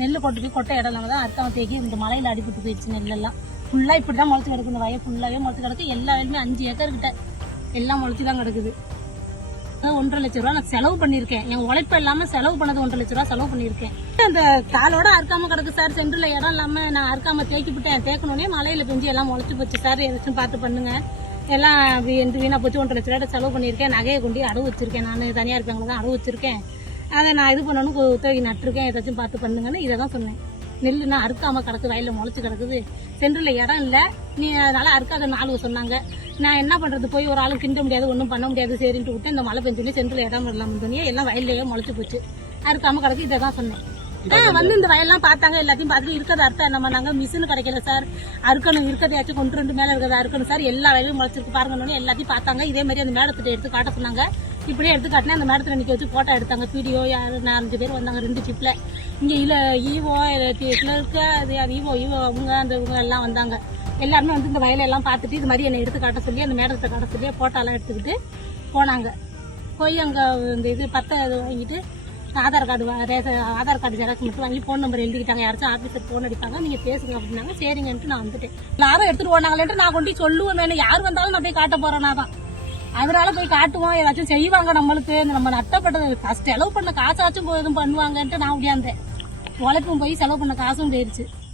நெல் கொண்டு போய் கொட்டை இடம் தான் அறுக்காம தேக்கி இந்த மலையில அடிபட்டு போயிடுச்சு. நெல்லெல்லாம் ஃபுல்லா இப்படிதான் முளைச்சு கிடக்கு. இந்த வயல் ஃபுல்லாவே முளைச்சு கிடக்கு. எல்லா வயலுமே 5 ஏக்கர் கிட்ட எல்லாம் முளைச்சுதான் கிடக்குது. 1,50,000 ரூபா நான் செலவு பண்ணிருக்கேன். என் உழைப்பு இல்லாம செலவு பண்ணது 1,50,000 ரூபா செலவு பண்ணிருக்கேன். அந்த காலோட அறுக்காம கிடக்கு சார். சென்றுல இடம் இல்லாம நான் அறுக்காம தேக்கிவிட்டேன். தேக்கணுன்னே மலையில பெஞ்சு எல்லாம் முளைச்சு போச்சு சார். ஏதாச்சும் பார்த்து பண்ணுங்க. எல்லாம் எந்த வீணா போச்சு. 1,50,000 ரூபா செலவு பண்ணிருக்கேன். நகையை கொண்டு அடவு வச்சிருக்கேன். நான் தனியார் பேங்க்ல தான் அடவு வச்சிருக்கேன். அதை நான் இது பண்ணணும் உதவி நட்டுருக்கேன். ஏதாச்சும் பார்த்து பண்ணுங்கன்னு இதை தான் சொன்னேன். நெல்லுன்னா அறுக்காம கிடக்கு, வயல்ல முளைச்சு கிடக்குது. சென்றுல இடம் இல்லை, நீ அதனால அறுக்காத நாளுங்க சொன்னாங்க. நான் என்ன பண்றது, போய் ஒரு ஆளும் கிண்ட முடியாது, ஒன்றும் பண்ண முடியாது, சரின்ட்டு விட்டு இந்த மழை பெஞ்சோடனே சென்றுல இடம் வரலாம் துணியா எல்லாம் வயல்லையே முளைச்சு போச்சு. அறுக்காம கிடக்கு. இதை தான் சொன்னேன். வந்து இந்த வயல்லாம் பார்த்தாங்க. எல்லாத்தையும் பார்த்துட்டு இருக்கிறத அர்த்தம் நம்ம நாங்கள் மிஷின் கிடைக்கல சார், அறுக்கணும் இருக்கிறதையாச்சும் கொண்டு 2 மேலே இருக்கிறத அறுக்கணும் சார். எல்லா வயலும் முளைச்சிருக்கு பாருங்கன்னு எல்லாத்தையும் பார்த்தாங்க. இதே மாதிரி அந்த மேடத்திட்ட எடுத்து காட்ட சொன்னாங்க. இப்படியே எடுத்து காட்டினா அந்த மேடத்தில் நிற்க வச்சு போட்டோ எடுத்தாங்க. வீடியோ 4-5 பேர் வந்தாங்க 2 ஷிப்ல. இங்கே ஈவோ கிளர்க்கு அது ஈவோ அவங்க அந்த இவங்க எல்லாம் வந்தாங்க. எல்லாருமே வந்து இந்த வயலெல்லாம் பார்த்துட்டு இது மாதிரி என்னை எடுத்து காட்ட சொல்லி அந்த மேடத்தை காட்ட சொல்லி போட்டோலாம் எடுத்துக்கிட்டு போனாங்க. போய் அங்கே இந்த இது பத்தை வாங்கிட்டு ஆதார் கார்டு ஜெராக்ஸ் மட்டும் வாங்கி ஃபோன் நம்பர் எழுதிக்கிட்டாங்க. யாராச்சும் ஆஃபீஸர் ஃபோன் அடிப்பாங்க, நீங்கள் பேசுங்க அப்படின்னாங்க. சரிங்கன்ட்டு நான் வந்துட்டேன். எல்லாரும் எடுத்துட்டு போனாங்களேன்ட்டு நான் கொண்டு சொல்லுவேன். யார் வந்தாலும் நான் போய் காட்ட போறேன்னா தான். அதனால போய் காட்டுவோம். ஏதாச்சும் செய்வாங்க நம்மளுக்கு. நம்ம நட்டப்பட்டது ஃபர்ஸ்ட் செலவு பண்ண காசாச்சும் எதுவும் பண்ணுவாங்கன்ட்டு நான் முடியாந்தேன். உழைப்பும் போய் செலவு பண்ண காசும் போயிடுச்சு.